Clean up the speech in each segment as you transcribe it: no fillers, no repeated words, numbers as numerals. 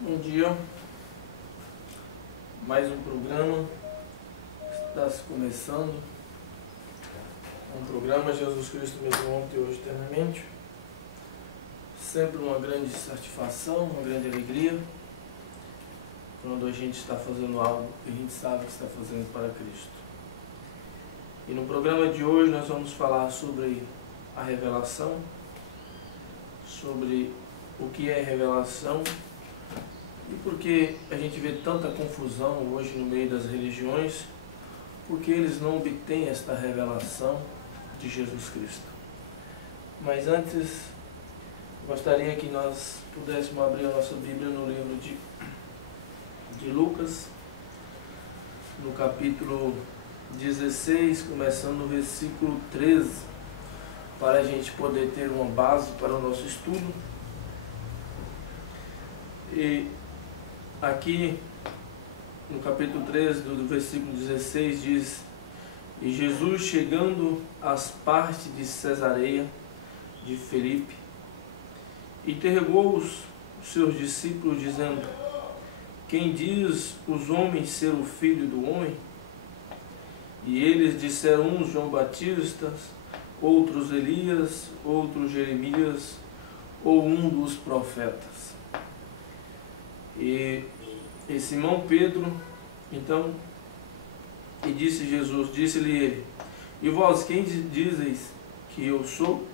Bom dia, mais um programa está se começando, um programa Jesus Cristo mesmo ontem e hoje eternamente, sempre uma grande satisfação, uma grande alegria, quando a gente está fazendo algo que a gente sabe que está fazendo para Cristo. E no programa de hoje nós vamos falar sobre a revelação, sobre o que é revelação e por que a gente vê tanta confusão hoje no meio das religiões, porque eles não obtêm esta revelação de Jesus Cristo. Mas antes, gostaria que nós pudéssemos abrir a nossa Bíblia no livro de Lucas, no capítulo 16, começando no versículo 13, para a gente poder ter uma base para o nosso estudo. E aqui no capítulo 13, do versículo 16, diz: E Jesus, chegando às partes de Cesareia de Filipe, interrogou os seus discípulos, dizendo: Quem diz os homens ser o Filho do Homem? E eles disseram, uns João Batista, outros Elias, outros Jeremias, ou um dos profetas. E Simão Pedro, então, e disse Jesus, disse-lhe ele: E vós, quem dizeis que eu sou?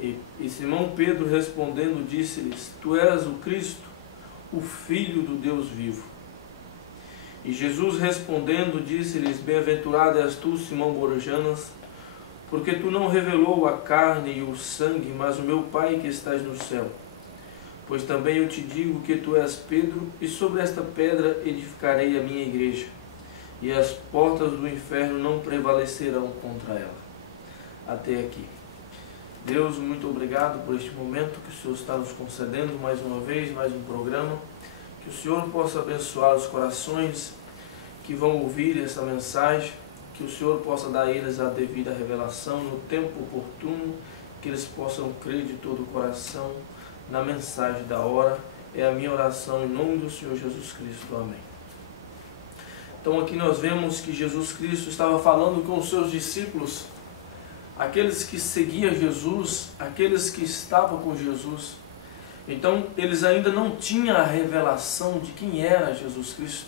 E Simão Pedro respondendo, disse-lhes: Tu és o Cristo, o Filho do Deus vivo. E Jesus respondendo, disse-lhes: Bem-aventurado és tu, Simão Borjanas, porque tu não revelou a carne e o sangue, mas o meu Pai que estás no céu. Pois também eu te digo que tu és Pedro, e sobre esta pedra edificarei a minha igreja, e as portas do inferno não prevalecerão contra ela. Até aqui. Deus, muito obrigado por este momento que o Senhor está nos concedendo mais uma vez, mais um programa. Que o Senhor possa abençoar os corações que vão ouvir essa mensagem, que o Senhor possa dar a eles a devida revelação no tempo oportuno, que eles possam crer de todo o coração na mensagem da hora. É a minha oração em nome do Senhor Jesus Cristo. Amém. Então aqui nós vemos que Jesus Cristo estava falando com os seus discípulos, aqueles que seguiam Jesus, aqueles que estavam com Jesus. Então eles ainda não tinham a revelação de quem era Jesus Cristo.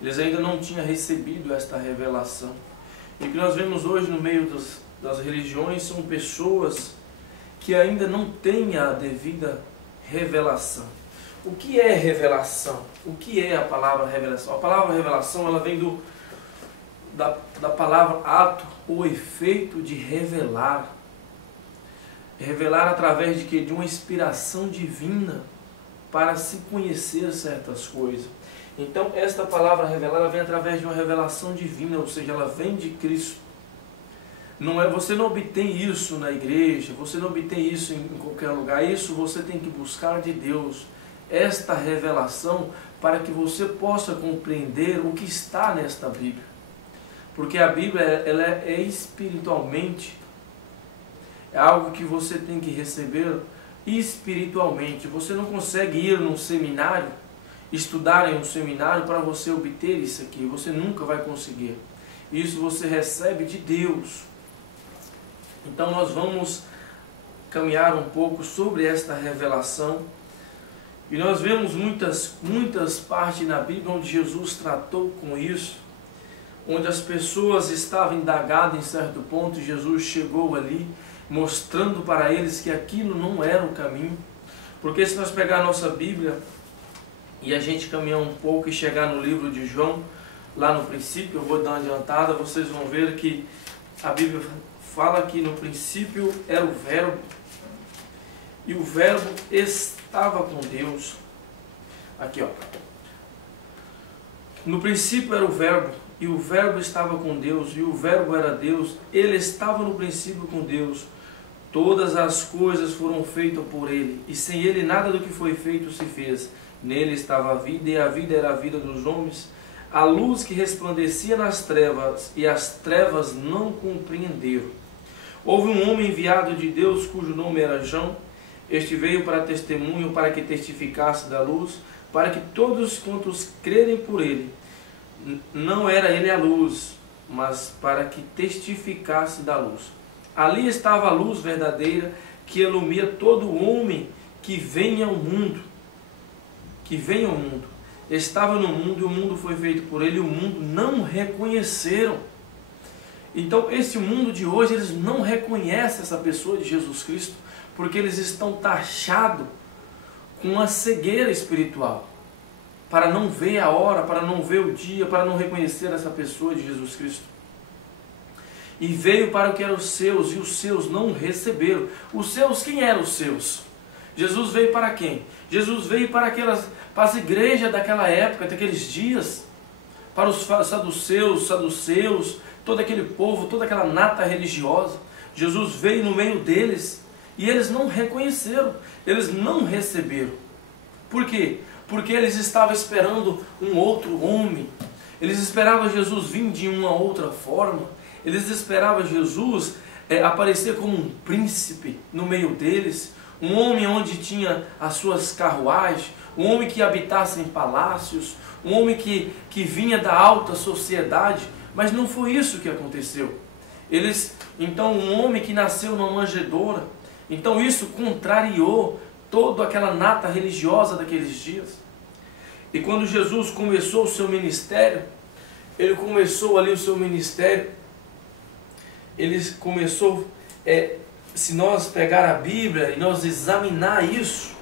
Eles ainda não tinham recebido esta revelação. E o que nós vemos hoje no meio das religiões são pessoas que ainda não têm a devida revelação. O que é revelação? O que é a palavra revelação? A palavra revelação, ela vem da palavra ato ou efeito de revelar. Revelar através de quê? De uma inspiração divina para se conhecer certas coisas. Então esta palavra revelar, ela vem através de uma revelação divina, ou seja, ela vem de Cristo. Não é, você não obtém isso na igreja, você não obtém isso em qualquer lugar. Isso você tem que buscar de Deus, esta revelação, para que você possa compreender o que está nesta Bíblia. Porque a Bíblia, ela é espiritualmente, é algo que você tem que receber espiritualmente. Você não consegue ir num seminário, estudar em um seminário para você obter isso aqui. Você nunca vai conseguir. Isso você recebe de Deus. Então nós vamos caminhar um pouco sobre esta revelação. E nós vemos muitas partes na Bíblia onde Jesus tratou com isso, onde as pessoas estavam indagadas em certo ponto, e Jesus chegou ali, mostrando para eles que aquilo não era o caminho. Porque se nós pegar a nossa Bíblia e a gente caminhar um pouco e chegar no livro de João, lá no princípio, eu vou dar uma adiantada, vocês vão ver que a Bíblia fala que no princípio era o Verbo, e o Verbo estava com Deus. Aqui, ó. No princípio era o Verbo, e o Verbo estava com Deus, e o Verbo era Deus. Ele estava no princípio com Deus. Todas as coisas foram feitas por Ele, e sem Ele nada do que foi feito se fez. Nele estava a vida, e a vida era a vida dos homens. A luz que resplandecia nas trevas, e as trevas não compreenderam. Houve um homem enviado de Deus, cujo nome era João. Este veio para testemunho, para que testificasse da luz, para que todos quantos crerem por ele, não era ele a luz, mas para que testificasse da luz. Ali estava a luz verdadeira, que ilumina todo homem que vem ao mundo. Que vem ao mundo. Estava no mundo e o mundo foi feito por ele, e o mundo não reconheceram. Então, esse mundo de hoje, eles não reconhecem essa pessoa de Jesus Cristo, porque eles estão taxados com uma cegueira espiritual, para não ver a hora, para não ver o dia, para não reconhecer essa pessoa de Jesus Cristo. E veio para o que eram os seus, e os seus não receberam. Os seus, quem eram os seus? Jesus veio para quem? Jesus veio para as igrejas daquela época, daqueles dias, para os saduceus, todo aquele povo, toda aquela nata religiosa. Jesus veio no meio deles e eles não reconheceram, eles não receberam. Por quê? Porque eles estavam esperando um outro homem, eles esperavam Jesus vir de uma outra forma, eles esperavam Jesus aparecer como um príncipe no meio deles, um homem onde tinha as suas carruagens, um homem que habitasse em palácios, um homem que vinha da alta sociedade, mas não foi isso que aconteceu. Então, um homem que nasceu numa manjedoura, então isso contrariou toda aquela nata religiosa daqueles dias. E quando Jesus começou o seu ministério, ele começou ali o seu ministério, ele começou, se nós pegar a Bíblia e nós examinar isso,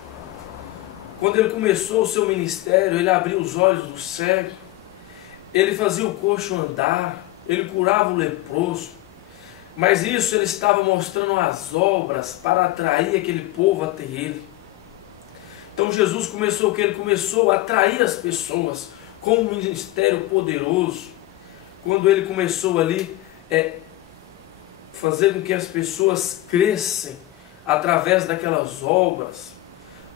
quando ele começou o seu ministério, ele abriu os olhos do cego, ele fazia o coxo andar, ele curava o leproso, mas isso ele estava mostrando as obras para atrair aquele povo até ele. Então Jesus começou o que? Ele começou a atrair as pessoas com um ministério poderoso, quando ele começou ali fazer com que as pessoas crescem através daquelas obras.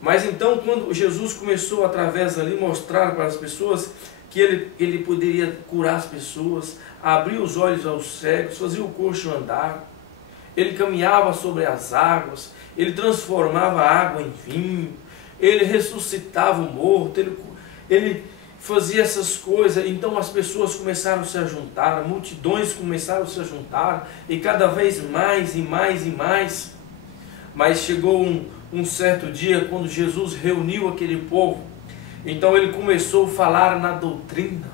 Mas então, quando Jesus começou através ali mostrar para as pessoas que ele poderia curar as pessoas, abrir os olhos aos cegos, fazer o coxo andar, ele caminhava sobre as águas, ele transformava a água em vinho, ele ressuscitava o morto, ele fazia essas coisas. Então as pessoas começaram a se juntar, multidões começaram a se juntar, e cada vez mais e mais e mais. Mas chegou um certo dia, quando Jesus reuniu aquele povo, então ele começou a falar na doutrina,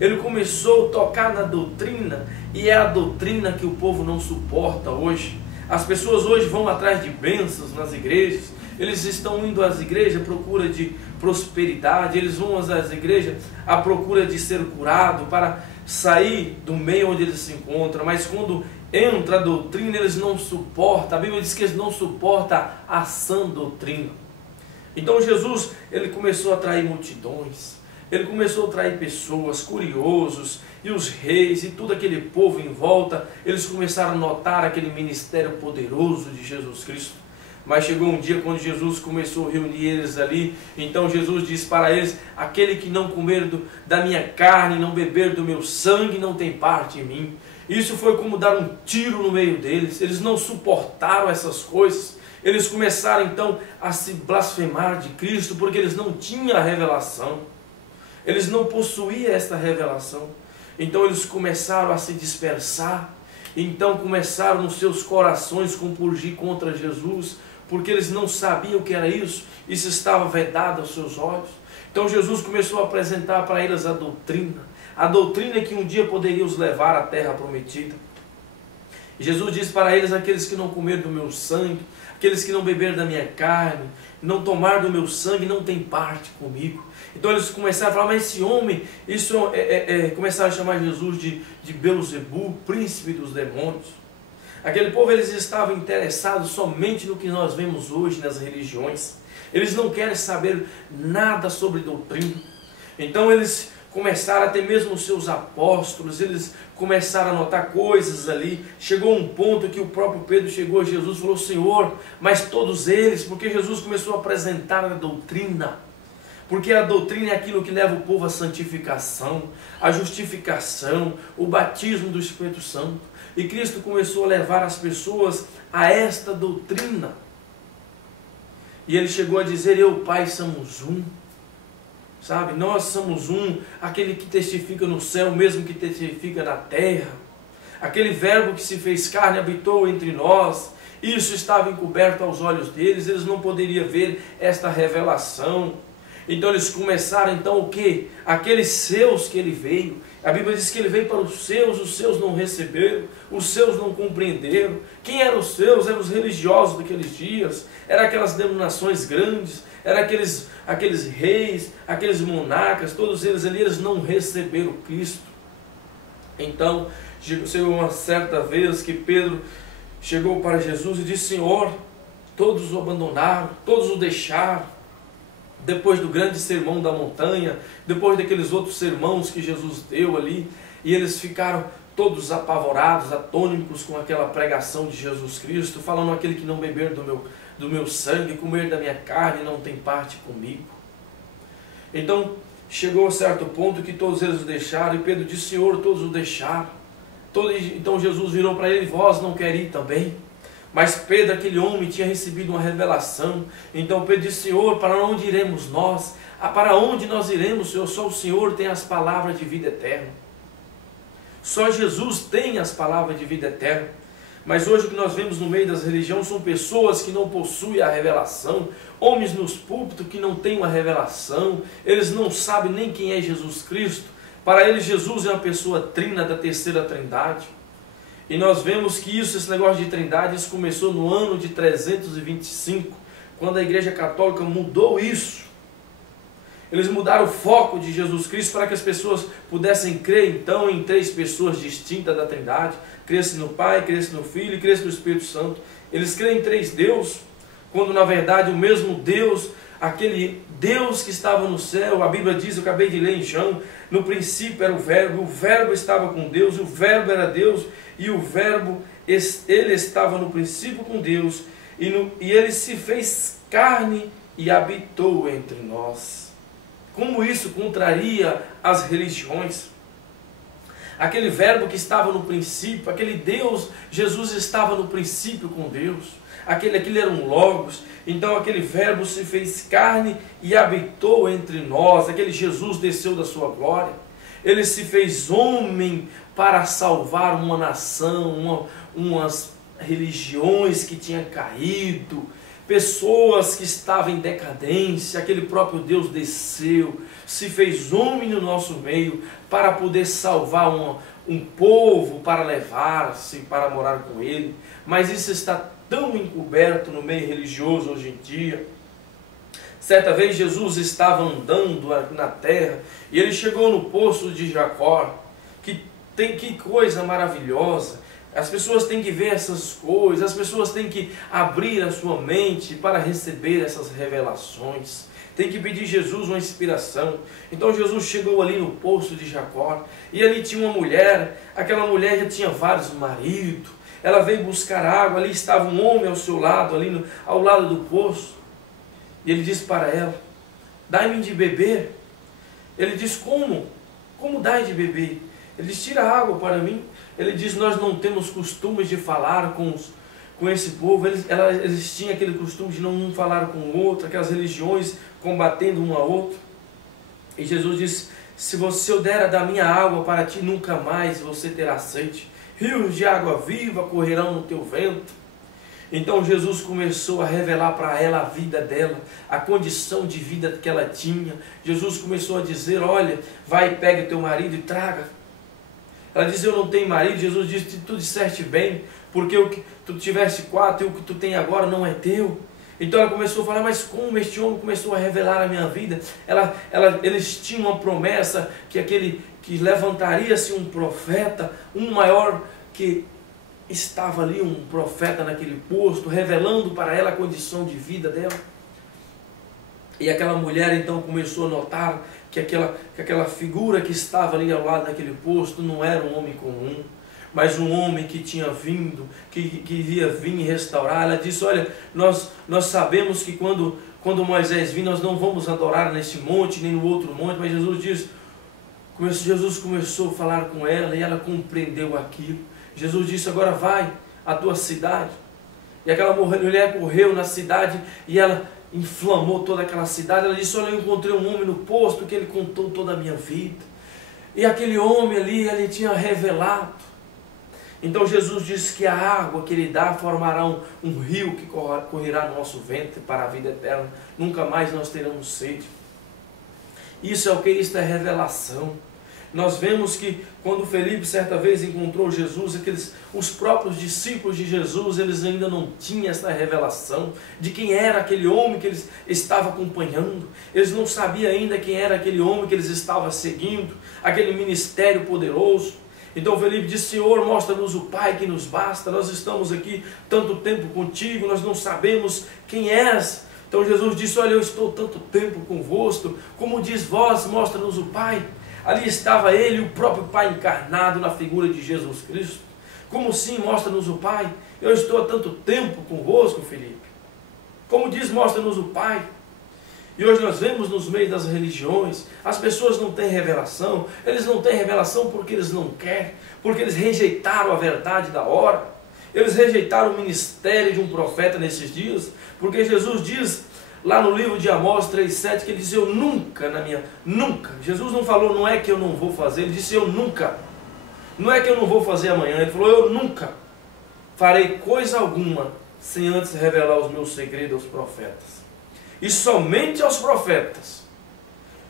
ele começou a tocar na doutrina, e é a doutrina que o povo não suporta hoje. As pessoas hoje vão atrás de bênçãos nas igrejas, eles estão indo às igrejas à procura de prosperidade, eles vão às igrejas à procura de ser curado, para sair do meio onde eles se encontram, mas quando entra a doutrina, eles não suportam. A Bíblia diz que eles não suportam a sã doutrina. Então Jesus, ele começou a atrair multidões, ele começou a atrair pessoas, curiosos, e os reis, e todo aquele povo em volta, eles começaram a notar aquele ministério poderoso de Jesus Cristo. Mas chegou um dia quando Jesus começou a reunir eles ali, então Jesus disse para eles: aquele que não comer da minha carne, não beber do meu sangue, não tem parte em mim. Isso foi como dar um tiro no meio deles, eles não suportaram essas coisas, eles começaram então a se blasfemar de Cristo, porque eles não tinham a revelação, eles não possuíam esta revelação. Então eles começaram a se dispersar, então começaram nos seus corações compurgir contra Jesus, porque eles não sabiam o que era isso estava vedado aos seus olhos. Então Jesus começou a apresentar para eles a doutrina que um dia poderia os levar à terra prometida. E Jesus disse para eles: aqueles que não comerem do meu sangue, aqueles que não beberem da minha carne, não tomar do meu sangue, não tem parte comigo. Então eles começaram a falar: mas esse homem, começaram a chamar Jesus de Beelzebul, príncipe dos demônios. Aquele povo, eles estavam interessados somente no que nós vemos hoje nas religiões. Eles não querem saber nada sobre doutrina. Então eles começaram, até mesmo os seus apóstolos, eles começaram a notar coisas ali. Chegou um ponto que o próprio Pedro chegou a Jesus e falou: Senhor, mas todos eles, porque Jesus começou a apresentar a doutrina. Porque a doutrina é aquilo que leva o povo à santificação, à justificação, o batismo do Espírito Santo. E Cristo começou a levar as pessoas a esta doutrina. E ele chegou a dizer: eu e o Pai somos um. sabe? Nós somos um, aquele que testifica no céu, mesmo que testifica na terra. Aquele verbo que se fez carne habitou entre nós. Isso estava encoberto aos olhos deles, eles não poderiam ver esta revelação. Então eles começaram então o quê? Aqueles seus que ele veio. A Bíblia diz que ele veio para os seus não receberam, os seus não compreenderam. Quem eram os seus? Eram os religiosos daqueles dias, eram aquelas denominações grandes, eram aqueles reis, aqueles monarcas, todos eles ali, eles não receberam Cristo. Então, chegou uma certa vez que Pedro chegou para Jesus e disse: Senhor, todos o abandonaram, todos o deixaram. Depois do grande sermão da montanha, depois daqueles outros sermãos que Jesus deu ali, e eles ficaram todos apavorados, atônicos com aquela pregação de Jesus Cristo, falando: aquele que não beber do meu sangue, comer da minha carne, não tem parte comigo. Então, chegou a certo ponto que todos eles o deixaram, e Pedro disse: Senhor, todos o deixaram. Então Jesus virou para ele: vós não queres ir também? Mas Pedro, aquele homem, tinha recebido uma revelação. Então Pedro disse: Senhor, para onde iremos nós? Para onde nós iremos, Senhor? Só o Senhor tem as palavras de vida eterna. Só Jesus tem as palavras de vida eterna. Mas hoje o que nós vemos no meio das religiões são pessoas que não possuem a revelação, homens nos púlpitos que não têm uma revelação, eles não sabem nem quem é Jesus Cristo. Para eles Jesus é uma pessoa trina da terceira trindade. E nós vemos que esse negócio de trindade, isso começou no ano de 325, quando a Igreja Católica mudou isso. Eles mudaram o foco de Jesus Cristo para que as pessoas pudessem crer então em três pessoas distintas da trindade. Cresce no Pai, cresce no Filho e cresce no Espírito Santo. Eles creem em três deuses, quando na verdade o mesmo Deus, aquele Deus que estava no céu, a Bíblia diz, eu acabei de ler em João, no princípio era o Verbo estava com Deus, o Verbo era Deus, e o Verbo, ele estava no princípio com Deus, e ele se fez carne e habitou entre nós. Como isso contraria as religiões? Aquele Verbo que estava no princípio, aquele Deus, Jesus estava no princípio com Deus. Aquele era um Logos. Então aquele Verbo se fez carne e habitou entre nós. Aquele Jesus desceu da sua glória. Ele se fez homem para salvar uma nação, umas religiões que tinham caído, pessoas que estavam em decadência. Aquele próprio Deus desceu, se fez homem no nosso meio para poder salvar um povo, para levar-se, para morar com ele. Mas isso está tão encoberto no meio religioso hoje em dia. Certa vez Jesus estava andando na terra e ele chegou no poço de Jacó. Que coisa maravilhosa! As pessoas têm que ver essas coisas, as pessoas têm que abrir a sua mente para receber essas revelações. Tem que pedir Jesus uma inspiração. Então Jesus chegou ali no poço de Jacó e ali tinha uma mulher. Aquela mulher já tinha vários maridos. Ela veio buscar água, ali estava um homem ao seu lado, ali ao lado do poço. E ele disse para ela: dai-me de beber. Ele disse: como? Como dai de beber? Ele disse: tira água para mim. Ele diz: nós não temos costumes de falar com esse povo. Eles tinham aquele costume de não falar com o outro, aquelas religiões combatendo um ao outro. E Jesus disse: se eu der da minha água para ti, nunca mais você terá sede. Rios de água viva correrão no teu ventre. Então Jesus começou a revelar para ela a vida dela, a condição de vida que ela tinha. Jesus começou a dizer: olha, vai, pega teu marido e traga. Ela disse: eu não tenho marido. Jesus disse: tu disseste bem, porque o que tu tiveste 4 e o que tu tem agora não é teu. Então ela começou a falar: mas como este homem começou a revelar a minha vida? Eles tinham uma promessa que levantaria-se um profeta, um maior, que estava ali, um profeta naquele posto, revelando para ela a condição de vida dela. E aquela mulher então começou a notar que aquela figura que estava ali ao lado daquele posto não era um homem comum, mas um homem que tinha vindo, que iria vir restaurar. Ela disse: olha, nós sabemos que quando Moisés vir, nós não vamos adorar nesse monte, nem no outro monte. Mas Jesus começou a falar com ela e ela compreendeu aquilo. Jesus disse: agora vai à tua cidade. E aquela mulher correu na cidade e ela inflamou toda aquela cidade. Ela disse: olha, eu encontrei um homem no posto que ele contou toda a minha vida. E aquele homem ali, ele tinha revelado. Então Jesus disse que a água que ele dá formará um rio que correrá no nosso ventre para a vida eterna. Nunca mais nós teremos sede. Isso é o que? Isso é revelação. Nós vemos que quando Felipe certa vez encontrou Jesus, os próprios discípulos de Jesus, eles ainda não tinham essa revelação de quem era aquele homem que eles estavam acompanhando. Eles não sabiam ainda quem era aquele homem que eles estavam seguindo, aquele ministério poderoso. Então Felipe disse: Senhor, mostra-nos o Pai que nos basta. Nós estamos aqui tanto tempo contigo, nós não sabemos quem és. Então Jesus disse: olha, eu estou tanto tempo convosco, como diz vós, mostra-nos o Pai. Ali estava ele, o próprio Pai encarnado na figura de Jesus Cristo. Como sim, mostra-nos o Pai? Eu estou há tanto tempo convosco, Felipe. Como diz, mostra-nos o Pai. E hoje nós vemos nos meios das religiões, as pessoas não têm revelação. Eles não têm revelação porque eles não querem, porque eles rejeitaram a verdade da hora. Eles rejeitaram o ministério de um profeta nesses dias, porque Jesus diz lá no livro de Amós 3,7, que ele diz: eu nunca nunca. Jesus não falou, não é que eu não vou fazer, ele disse: eu nunca. Não é que eu não vou fazer amanhã, ele falou: eu nunca farei coisa alguma sem antes revelar os meus segredos aos profetas. E somente aos profetas.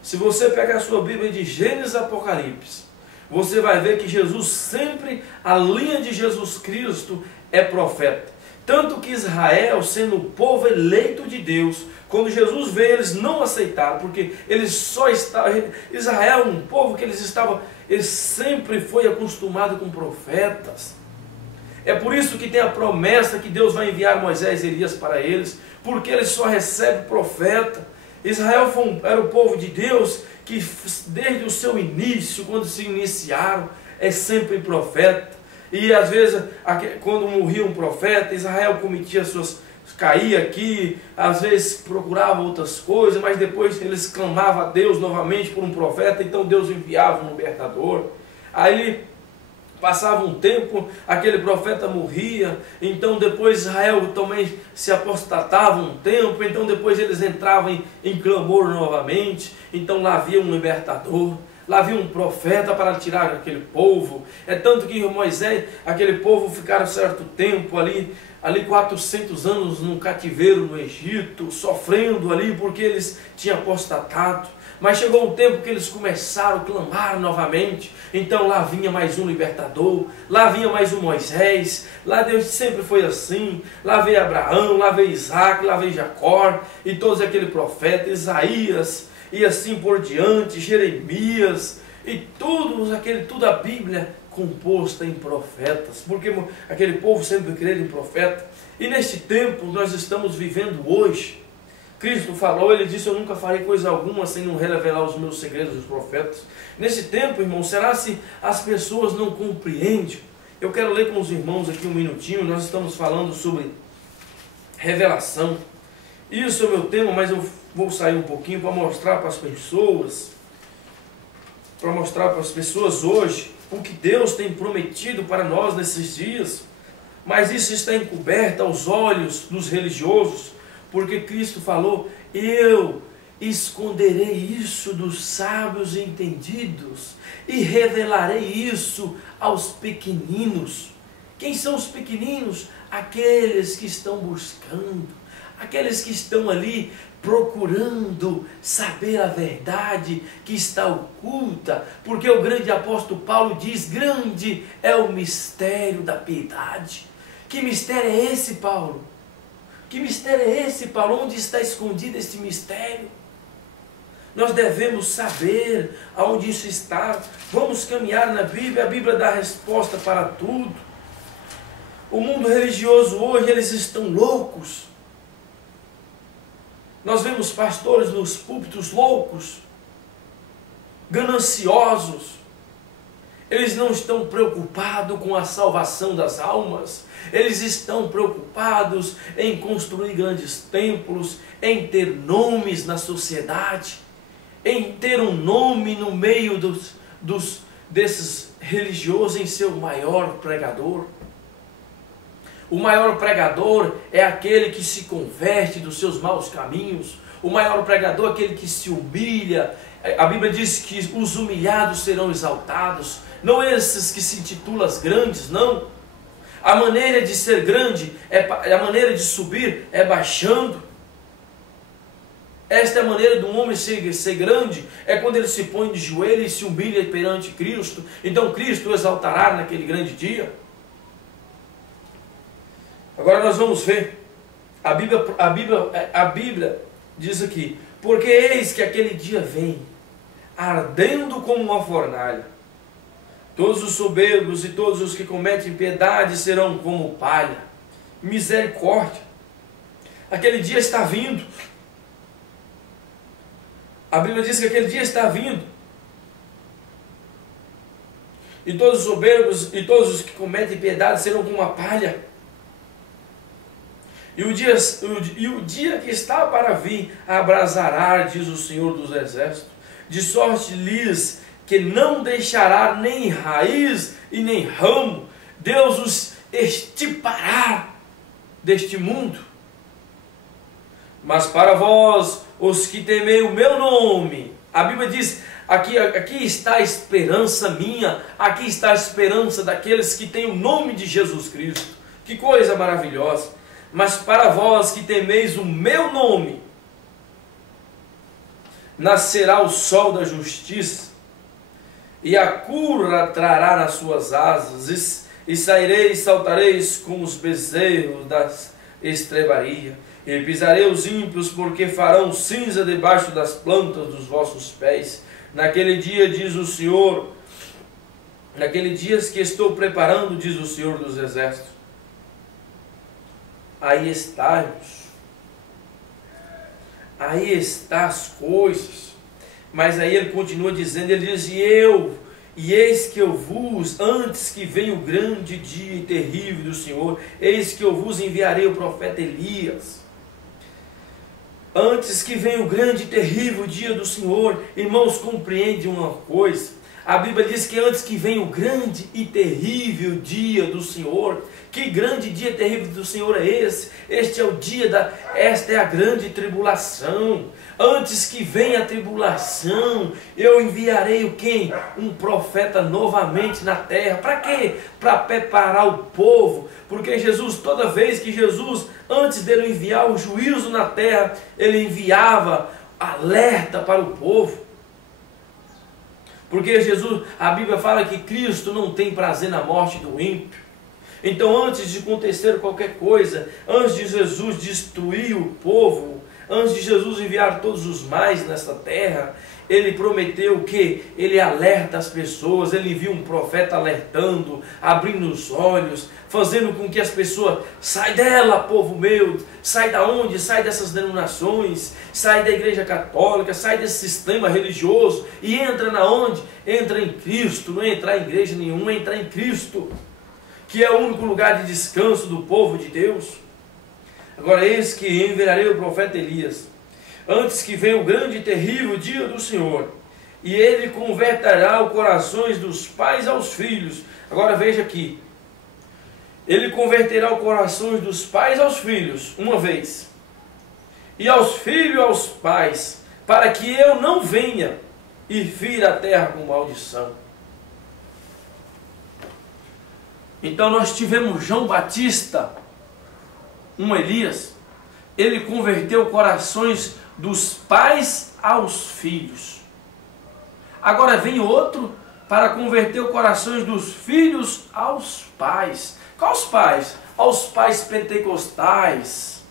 Se você pegar a sua Bíblia de Gênesis e Apocalipse, você vai ver que Jesus sempre, a linha de Jesus Cristo é profeta. Tanto que Israel, sendo o povo eleito de Deus, quando Jesus veio, eles não aceitaram, porque eles só estavam... Israel, um povo que eles sempre foi acostumado com profetas. É por isso que tem a promessa que Deus vai enviar Moisés e Elias para eles, porque eles só recebem profeta. Israel era o povo de Deus que desde o seu início, quando se iniciaram, é sempre profeta. E às vezes, quando morria um profeta, Israel caía aqui, às vezes procurava outras coisas, mas depois eles clamavam a Deus novamente por um profeta, então Deus enviava um libertador. Aí passava um tempo, aquele profeta morria, então depois Israel também se apostatava um tempo, então depois eles entravam em clamor novamente, então lá havia um libertador. Lá havia um profeta para tirar aquele povo. É tanto que Moisés, aquele povo ficaram certo tempo ali 400 anos num cativeiro no Egito, sofrendo ali porque eles tinham apostatado. Mas chegou um tempo que eles começaram a clamar novamente. Então lá vinha mais um libertador, lá vinha mais um Moisés. Lá Deus sempre foi assim. Lá veio Abraão, lá veio Isaac, lá veio Jacó e todos aqueles profetas, Isaías e assim por diante, Jeremias e tudo a Bíblia composta em profetas, porque aquele povo sempre crê em profeta. E neste tempo nós estamos vivendo hoje. Cristo falou, ele disse: eu nunca farei coisa alguma sem não revelar os meus segredos aos profetas. Nesse tempo, irmão, será se as pessoas não compreendem? Eu quero ler com os irmãos aqui um minutinho. Nós estamos falando sobre revelação. Isso é o meu tema, mas eu vou sair um pouquinho para mostrar para as pessoas hoje o que Deus tem prometido para nós nesses dias. Mas isso está encoberto aos olhos dos religiosos, porque Cristo falou: eu esconderei isso dos sábios e entendidos e revelarei isso aos pequeninos. Quem são os pequeninos? Aqueles que estão buscando, aqueles que estão ali procurando saber a verdade que está oculta, porque o grande apóstolo Paulo diz: grande é o mistério da piedade. Que mistério é esse, Paulo? Que mistério é esse, Paulo? Onde está escondido este mistério? Nós devemos saber aonde isso está. Vamos caminhar na Bíblia. A Bíblia dá resposta para tudo. O mundo religioso hoje, eles estão loucos. Nós vemos pastores nos púlpitos loucos, gananciosos. Eles não estão preocupados com a salvação das almas. Eles estão preocupados em construir grandes templos, em ter nomes na sociedade, em ter um nome no meio desses religiosos, em ser o maior pregador. O maior pregador é aquele que se converte dos seus maus caminhos. O maior pregador é aquele que se humilha. A Bíblia diz que os humilhados serão exaltados. Não esses que se intitulam grandes, não. A maneira de ser grande, a maneira de subir é baixando. Esta é a maneira de um homem ser grande, é quando ele se põe de joelho e se humilha perante Cristo. Então Cristo o exaltará naquele grande dia. Agora nós vamos ver, a Bíblia diz aqui, porque eis que aquele dia vem, ardendo como uma fornalha. Todos os soberbos e todos os que cometem impiedade serão como palha. Misericórdia. Aquele dia está vindo. A Bíblia diz que aquele dia está vindo. E todos os soberbos e todos os que cometem impiedade serão como uma palha. E o dia que está para vir abrasará, diz o Senhor dos Exércitos, de sorte lhes que não deixará nem raiz e nem ramo. Deus os extirpará deste mundo. Mas para vós, os que temei o meu nome, a Bíblia diz, aqui está a esperança minha, aqui está a esperança daqueles que têm o nome de Jesus Cristo. Que coisa maravilhosa! Mas para vós que temeis o meu nome, nascerá o sol da justiça, e a cura trará nas suas asas, e saireis, saltareis como os bezerros das estrebaria, e pisarei os ímpios, porque farão cinza debaixo das plantas dos vossos pés. Naquele dia, diz o Senhor, naquele dia que estou preparando, diz o Senhor dos Exércitos, aí está, irmãos. Aí está as coisas. Mas aí ele continua dizendo, ele diz, e eis que eu vos, antes que venha o grande dia e terrível do Senhor, eis que eu vos enviarei o profeta Elias. Antes que venha o grande e terrível dia do Senhor, irmãos, compreende uma coisa. A Bíblia diz que antes que venha o grande e terrível dia do Senhor, que grande dia terrível do Senhor é esse? Este é o dia esta é a grande tribulação. Antes que venha a tribulação, eu enviarei o quem? Um profeta novamente na terra. Para quê? Para preparar o povo. Porque Jesus, toda vez que Jesus, antes dele enviar o juízo na terra, ele enviava alerta para o povo. Porque Jesus, a Bíblia fala que Cristo não tem prazer na morte do ímpio. Então, antes de acontecer qualquer coisa, antes de Jesus destruir o povo, antes de Jesus enviar todos os males nesta terra, ele prometeu que ele alerta as pessoas, ele envia um profeta alertando, abrindo os olhos, fazendo com que as pessoas, sai dela, povo meu, sai da onde? Sai dessas denominações, sai da igreja católica, sai desse sistema religioso e entra na onde? Entra em Cristo, não é entrar em igreja nenhuma, é entrar em Cristo, que é o único lugar de descanso do povo de Deus. Agora, eis que enviarei o profeta Elias, antes que venha o grande e terrível dia do Senhor, e ele converterá os corações dos pais aos filhos. Agora veja aqui, ele converterá os corações dos pais aos filhos, uma vez, e aos filhos aos pais, para que eu não venha e fira a terra com maldição. Então nós tivemos João Batista, um Elias, ele converteu corações dos pais aos filhos. Agora vem outro para converter os corações dos filhos aos pais. Quais pais? Aos pais pentecostais.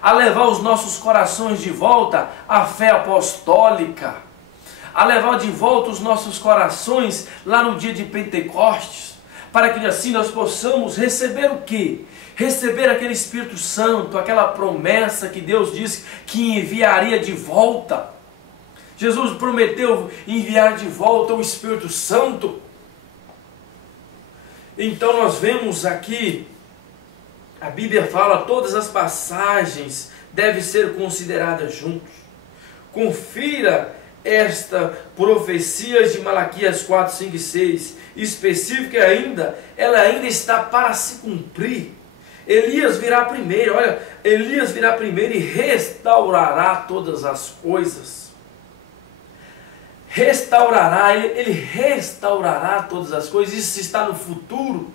A levar os nossos corações de volta à fé apostólica. A levar de volta os nossos corações lá no dia de Pentecostes. Para que assim nós possamos receber o quê? Receber aquele Espírito Santo, aquela promessa que Deus disse que enviaria de volta. Jesus prometeu enviar de volta o Espírito Santo. Então nós vemos aqui, a Bíblia fala, todas as passagens devem ser consideradas juntos. Confira esta profecia de Malaquias 4, 5 e 6, específica ainda, ela ainda está para se cumprir. Elias virá primeiro, olha, Elias virá primeiro e restaurará todas as coisas. Restaurará, ele restaurará todas as coisas, isso está no futuro.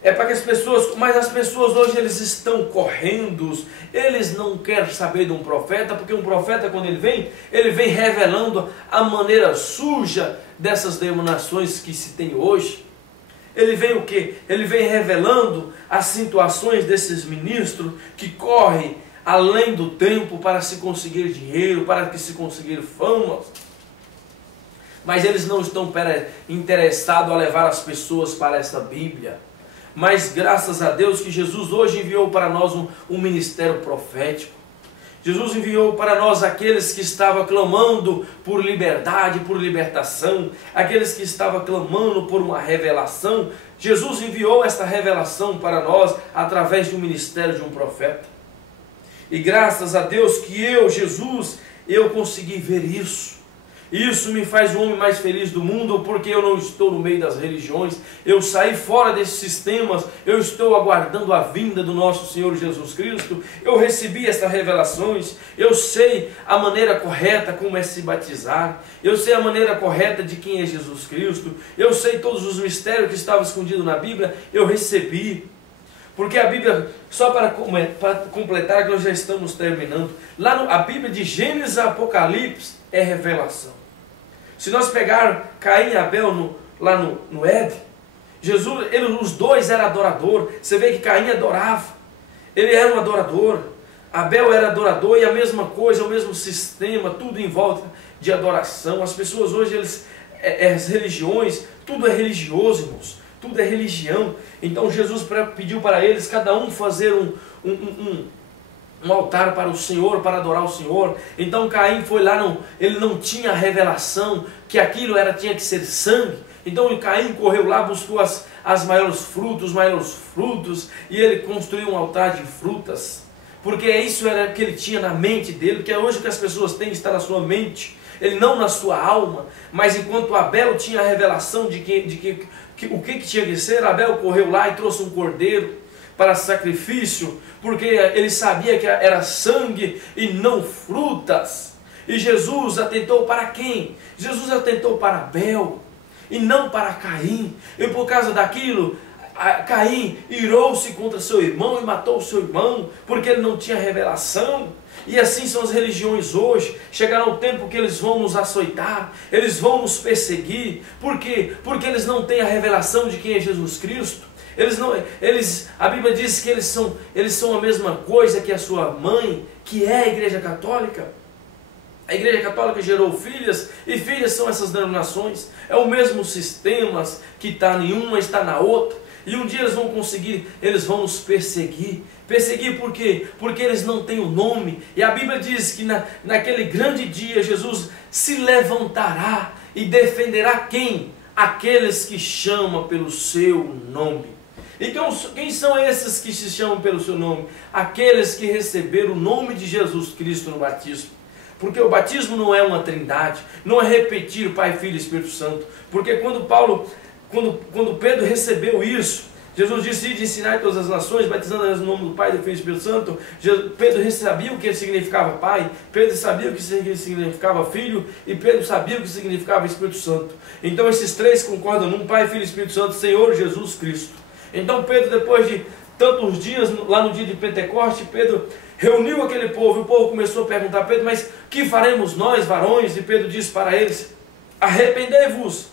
É para que as pessoas, mas as pessoas hoje eles estão correndo, eles não querem saber de um profeta, porque um profeta quando ele vem revelando a maneira suja dessas denominações que se tem hoje. Ele vem o quê? Ele vem revelando as situações desses ministros que correm além do tempo para se conseguir dinheiro, para que se conseguir fama. Mas eles não estão interessados a levar as pessoas para essa Bíblia. Mas graças a Deus que Jesus hoje enviou para nós um ministério profético. Jesus enviou para nós aqueles que estavam clamando por liberdade, por libertação, aqueles que estavam clamando por uma revelação. Jesus enviou esta revelação para nós através do ministério de um profeta. E graças a Deus que Jesus, eu consegui ver isso. Isso me faz o homem mais feliz do mundo, porque eu não estou no meio das religiões, eu saí fora desses sistemas, eu estou aguardando a vinda do nosso Senhor Jesus Cristo, eu recebi essas revelações, eu sei a maneira correta como é se batizar, eu sei a maneira correta de quem é Jesus Cristo, eu sei todos os mistérios que estavam escondidos na Bíblia, eu recebi. Porque a Bíblia, só para completar, que nós já estamos terminando, a Bíblia de Gênesis a Apocalipse é revelação. Se nós pegar Caim e Abel lá no Éden, os dois eram adoradores. Você vê que Caim adorava, ele era um adorador, Abel era adorador, e a mesma coisa, o mesmo sistema, tudo em volta de adoração. As pessoas hoje, as religiões, tudo é religioso, irmãos. Tudo é religião. Então Jesus pediu para eles, cada um fazer um altar para o Senhor, para adorar o Senhor. Então Caim foi lá, ele não tinha a revelação que aquilo tinha que ser sangue. Então Caim correu lá, buscou os maiores frutos, e ele construiu um altar de frutas. Porque isso era o que ele tinha na mente dele, que é hoje o que as pessoas têm, está na sua mente, ele não na sua alma. Mas enquanto Abel tinha a revelação de o que tinha que ser, Abel correu lá e trouxe um cordeiro para sacrifício, porque ele sabia que era sangue e não frutas. E Jesus atentou para quem? Jesus atentou para Abel e não para Caim. E por causa daquilo, Caim irou-se contra seu irmão e matou o seu irmão, porque ele não tinha revelação. E assim são as religiões hoje. Chegará o tempo que eles vão nos açoitar, eles vão nos perseguir. Por quê? Porque eles não têm a revelação de quem é Jesus Cristo. A Bíblia diz que eles são a mesma coisa que a sua mãe, que é a Igreja Católica. A Igreja Católica gerou filhas, e filhas são essas denominações. É o mesmo sistema que está em uma, está na outra. E um dia eles vão nos perseguir. Perseguir por quê? Porque eles não têm o nome. E a Bíblia diz que naquele grande dia Jesus se levantará e defenderá quem? Aqueles que chamam pelo seu nome. Então quem são esses que se chamam pelo seu nome? Aqueles que receberam o nome de Jesus Cristo no batismo. Porque o batismo não é uma trindade, não é repetir o Pai, Filho e Espírito Santo. Porque quando Pedro recebeu isso, Jesus disse: "Ide, ensinai todas as nações, batizando-as no nome do Pai, do Filho e do Espírito Santo." Pedro sabia o que significava Pai, Pedro sabia o que significava Filho, e Pedro sabia o que significava Espírito Santo. Então esses três concordam num: Pai, Filho e Espírito Santo, Senhor Jesus Cristo. Então Pedro, depois de tantos dias, lá no dia de Pentecoste, Pedro reuniu aquele povo, e o povo começou a perguntar a Pedro: "Mas que faremos nós, varões?" E Pedro disse para eles: "Arrependei-vos